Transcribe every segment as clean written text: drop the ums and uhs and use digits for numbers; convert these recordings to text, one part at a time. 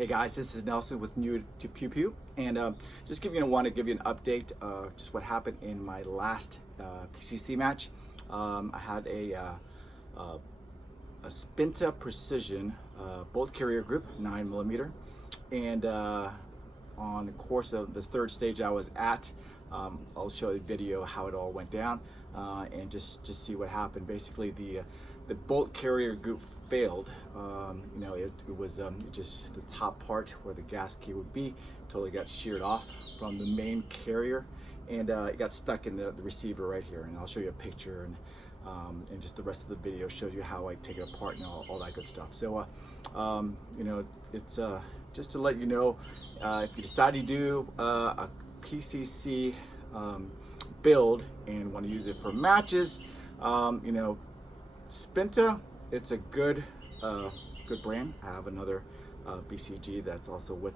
Hey guys, this is Nelson with New to Pew Pew, and just want to give you an update just what happened in my last PCC match. I had a Spinta Precision bolt carrier group, 9mm, and on the course of the third stage I was at, I'll show you a video how it all went down and just see what happened. Basically, the bolt carrier group failed. It was just the top part where the gas key would be totally got sheared off from the main carrier, and it got stuck in the receiver right here. And I'll show you a picture, and just the rest of the video shows you how I take it apart and all that good stuff. So it's just to let you know, if you decide to do a PCC build and want to use it for matches, Spinta, it's a good brand. I have another BCG that's also with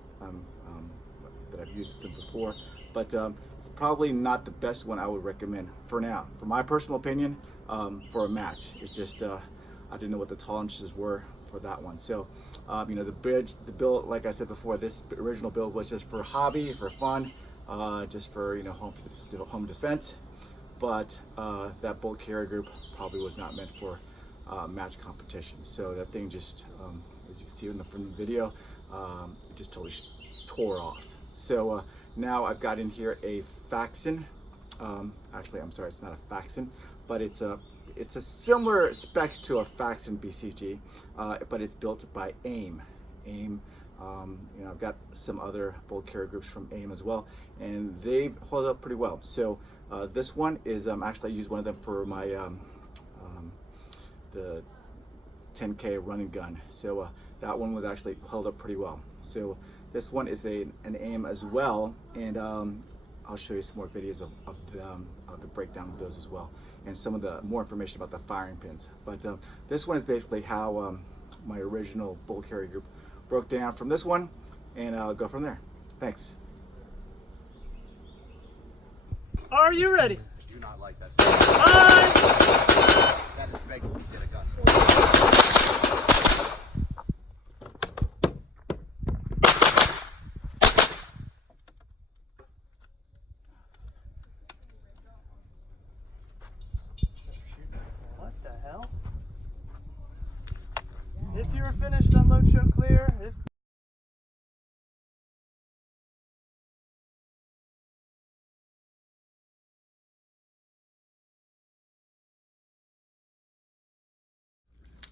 that I've used them before, but it's probably not the best one I would recommend for now. For my personal opinion, for a match, it's just I didn't know what the tolerances were for that one. So the build, like I said before, this original build was just for hobby, for fun, just for home defense. But that bolt carrier group probably was not meant for match competition. So that thing just, as you can see from the video, it just totally tore off. So now I've got in here a Faxon. Actually, I'm sorry, it's not a Faxon, but it's a similar specs to a Faxon BCG, but it's built by AIM. I've got some other bolt carrier groups from AIM as well, and they've held up pretty well. So this one is actually, I use one of them for my the 10K running gun. So that one was actually held up pretty well. So this one is an AIM as well, and I'll show you some more videos of the breakdown of those as well, and some of the more information about the firing pins. But this one is basically how my original bolt carrier group broke down from this one, and I'll go from there. Thanks. Are you ready? I do not like that. That is begging to get a gun. What the hell? If you're finished, unload, show clear.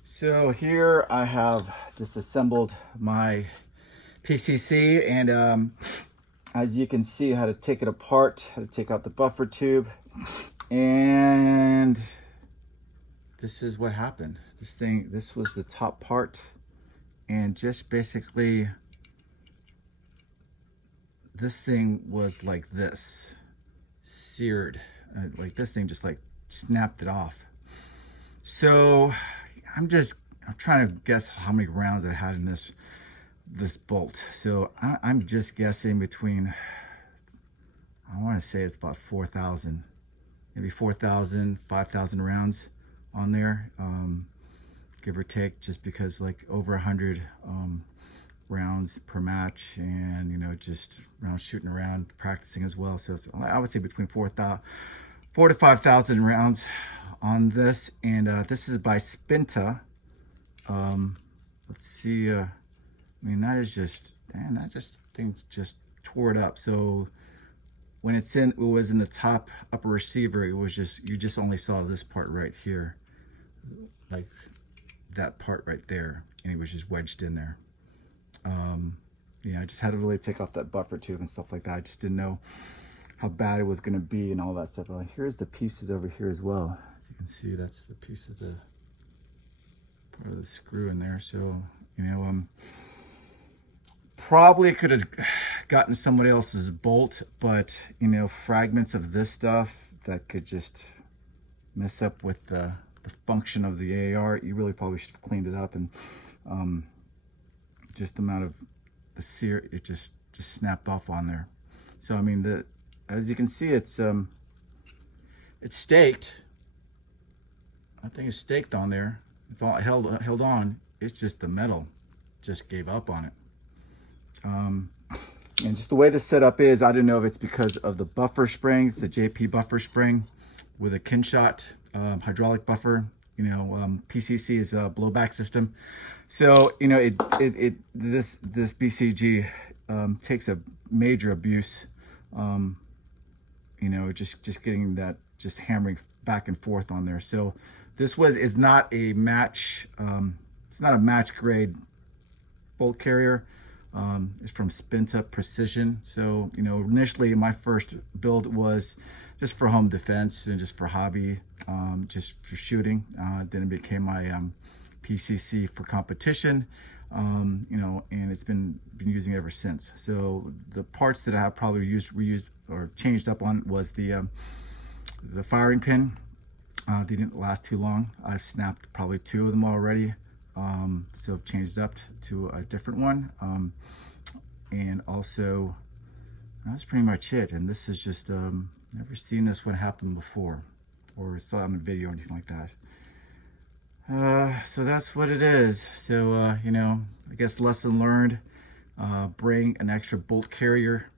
So here I have disassembled my PCC, and as you can see, how to take it apart, how to take out the buffer tube, and this is what happened. This was the top part, and just basically this thing was like this, seared, like this thing just like snapped it off. So I'm trying to guess how many rounds I had in this bolt. So I'm just guessing between, I want to say it's about 4,000, maybe 4,000, 5,000 rounds on there, give or take, just because like over 100 rounds per match, and just shooting around, practicing as well. So I would say between 4,000 to 5,000 rounds on this, and this is by Spinta. Let's see, I mean, that is just, man, things just tore it up. So when it was in the top upper receiver, it was just, you just only saw this part right here, like that part right there, and it was just wedged in there. Yeah, I just had to really take off that buffer tube and stuff like that. I just didn't know how bad it was going to be and all that stuff. Well, here's the pieces over here as well. You can see that's the piece of the part of the screw in there. So probably could have gotten somebody else's bolt, but fragments of this stuff that could just mess up with the function of the AR. You really probably should have cleaned it up, and just the amount of the sear, it just snapped off on there. So I mean, as you can see, it's staked. That thing is staked on there. It's all held on. It's just the metal just gave up on it. And just the way the setup is, I don't know if it's because of the buffer spring. It's the JP buffer spring with a Kinshot hydraulic buffer. You know, PCC is a blowback system. So, you know, this BCG takes a major abuse. You know, just getting that, just hammering back and forth on there. So this is not a match. It's not a match grade bolt carrier. It's from Spinta Precision. So, you know, initially my first build was just for home defense and just for hobby, just for shooting. Then it became my PCC for competition, you know, and it's been using it ever since. So the parts that I have probably reused or changed up on was the firing pin. They didn't last too long. I snapped probably 2 of them already. So I've changed up to a different one. And also, that's pretty much it. And this is just, never seen this one happen before or saw it on a video or anything like that. So that's what it is. So, you know, I guess lesson learned, bring an extra bolt carrier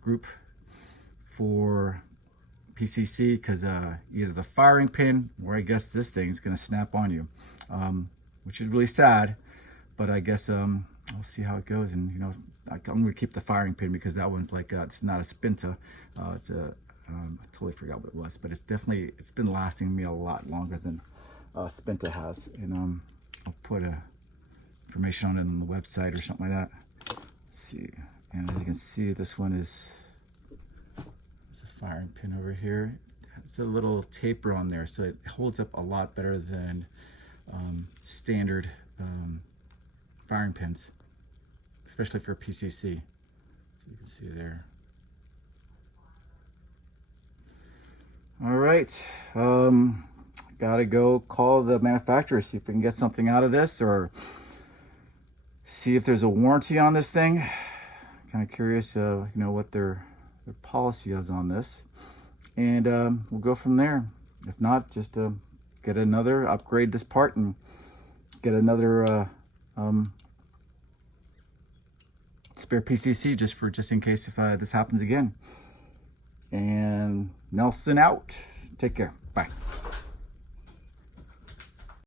group for PCC, because either the firing pin or I guess this thing is going to snap on you, which is really sad, but I guess I'll see how it goes. And you know, I'm going to keep the firing pin because that one's like it's not a Spinta, it's a I totally forgot what it was, but it's been lasting me a lot longer than Spinta has. And I'll put information on it on the website or something like that. Let's see, and as you can see, this one is a firing pin over here. It's a little taper on there, so it holds up a lot better than standard firing pins, especially for PCC. So you can see there. All right, gotta go call the manufacturer, see if we can get something out of this, or see if there's a warranty on this thing. Kind of curious, you know, what their policy is on this, and we'll go from there. If not, just get another, upgrade this part and get another spare PCC just in case if this happens again. And Nelson out. Take care. Bye.